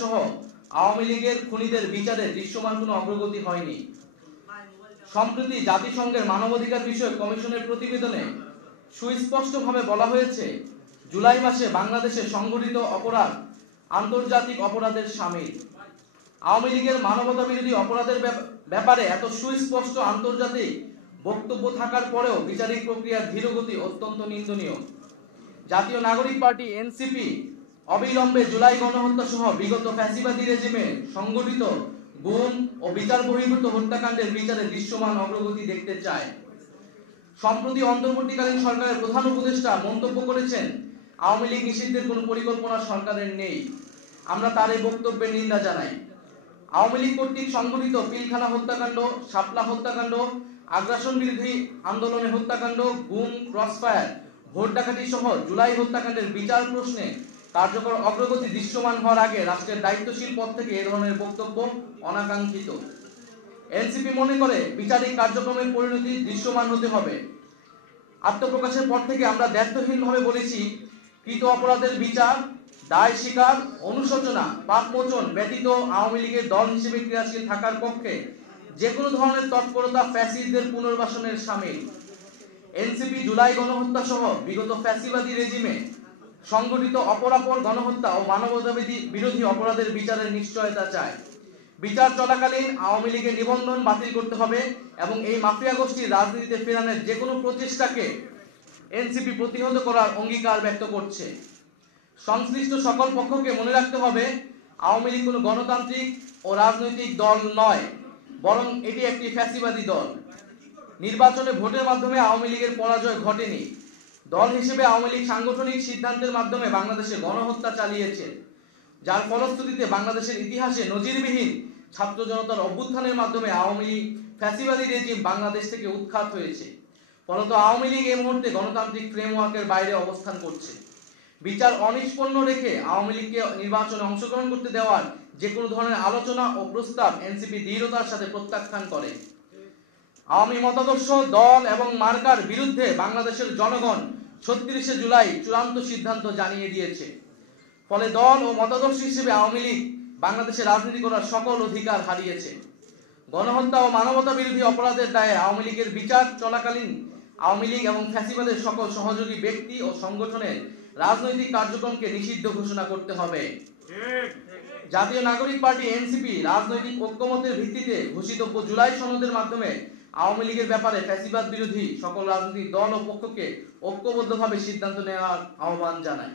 সহ আওয়ামী লীগের খুনিদের বিচারে দৃশ্যমান কোনো অগ্রগতি হয়নি। সম্প্রতি জাতিসংঘের মানবাধিকার বিষয়ক কমিশনের প্রতিবেদনে সুস্পষ্টভাবে বলা হয়েছে, জুলাই মাসে বাংলাদেশে সংঘটিত অপরাধ আন্তর্জাতিক অপরাধের শামিল। আওয়ামী লীগের মানবতা বিরোধী অপরাধের ব্যাপারে এত সুস্পষ্ট আন্তর্জাতিক বক্তব্য থাকার পরেও বিচারিক প্রক্রিয়ার ধীরগতি অত্যন্ত নিন্দনীয়। জাতীয় নাগরিক পার্টি এনসিপি অবিলম্বে জুলাই গণহত্যা সহ বিগত ফ্যাসিবাদী রেজিমে সংগঠিত গুম ও বিচার বহির্ভূত হত্যাকাণ্ডের বিচারে দৃশ্যমান অগ্রগতি দেখতে চায়। সম্প্রতি অন্তর্বর্তীকালীন সরকারের প্রধান উপদেষ্টা মন্তব্য করেছেন, আওয়ামী লীগ নিষিদ্ধের কোনো পরিকল্পনা সরকারের নেই। আমরা তার এই বক্তব্যের নিন্দা জানাই। আওয়ামী লীগ কর্তৃক সংগঠিত পিলখানা হত্যাকাণ্ড, শাপলা হত্যাকাণ্ড, আগ্রাসন বিরোধী আন্দোলনে হত্যাকাণ্ড, গুম, ক্রসফায়ার, ভোট ডাকাতি সহ জুলাই হত্যাকাণ্ডের বিচার প্রশ্নে কার্যকর অগ্রগতি দৃশ্যমান হওয়ার আগে রাষ্ট্রের দায়িত্বশীল পদ থেকে এ ধরনের বক্তব্য অনাকাঙ্ক্ষিত। এনসিপি মনে করে বিচারিক কার্যক্রমের পরিণতি দৃশ্যমান হতে হবে। আত্মপ্রকাশের পর থেকে আমরা দ্ব্যর্থহীনভাবে বলেছি, কৃত অপরাধের বিচার, দায় স্বীকার, অনুশোচনা, পাপমোচন ব্যতীত আওয়ামী লীগের দল হিসেবে ক্রিয়াশীল থাকার পক্ষে যে কোনো ধরনের তৎপরতা ফ্যাসিস্টদের পুনর্বাসনের শামিল। এনসিপি জুলাই গণহত্যা সহ বিগত ফ্যাসিবাদী রেজিমে সংগঠিত অপরাপর গণহত্যা ও মানবতা বিরোধী অপরাধের বিচারের নিশ্চয়তা চায়। বিচার চলাকালীন আওয়ামী লীগের নিবন্ধন বাতিল করতে হবে এবং এই মাফিয়া গোষ্ঠীর রাজনীতিতে ফেরানোর যে কোনো প্রচেষ্টাকে এনসিপি প্রতিহত করার অঙ্গীকার ব্যক্ত করছে। সংশ্লিষ্ট সকল পক্ষকে মনে রাখতে হবে, আওয়ামী লীগ কোনো গণতান্ত্রিক ও রাজনৈতিক দল নয়, বরং এটি একটি ফ্যাসিবাদী দল। নির্বাচনে ভোটের মাধ্যমে আওয়ামী লীগের পরাজয় ঘটেনি। দল হিসেবে আওয়ামী লীগ সাংগঠনিক সিদ্ধান্তের মাধ্যমে বাংলাদেশে গণহত্যা চালিয়েছে, যার ফলশ্রুতিতে বাংলাদেশের ইতিহাসে নজিরবিহীন ছাত্র জনতার অভ্যুত্থানের মাধ্যমে আওয়ামী লীগ ফ্যাসিবাদী রেজিম বাংলাদেশ থেকে উৎখাত হয়েছে। ফলত আওয়ামী লীগ এই মুহূর্তে গণতান্ত্রিক ফ্রেমওয়ার্কের বাইরে অবস্থান করছে। বিচার অনিষ্পন্ন রেখে আওয়ামী লীগকে নির্বাচনে অংশগ্রহণ করতে দেওয়ার যে কোনো ধরনের আলোচনা ও প্রস্তাব এনসিপি দৃঢ়তার সাথে প্রত্যাখ্যান করে। আওয়ামী মতাদর্শ, দল এবং মার্কার বিরুদ্ধে বাংলাদেশের জনগণ ৩৬শে জুলাই চূড়ান্ত সিদ্ধান্ত জানিয়ে দিয়েছে। ফলে দল ও মতাদর্শ হিসেবে আওয়ামী লীগ বাংলাদেশে রাজনীতি করার সকল অধিকার হারিয়েছে। গণহত্যা ও মানবতা বিরোধী অপরাধের দায়ে আওয়ামী লীগের বিচার চলাকালীন আওয়ামী লীগ এবং ফ্যাসিবাদের সকল সহযোগী ব্যক্তি ও সংগঠনের রাজনৈতিক কার্যক্রমকে নিষিদ্ধ ঘোষণা করতে হবে। জাতীয় নাগরিক পার্টি এনসিপি রাজনৈতিক ঐক্যমতের ভিত্তিতে ঘোষিত জুলাই সনদের মাধ্যমে আওয়ামী লীগের ব্যাপারে ফ্যাসিবাদ বিরোধী সকল রাজনৈতিক দল ও পক্ষকে ঐক্যবদ্ধভাবে সিদ্ধান্ত নেওয়ার আহ্বান জানায়।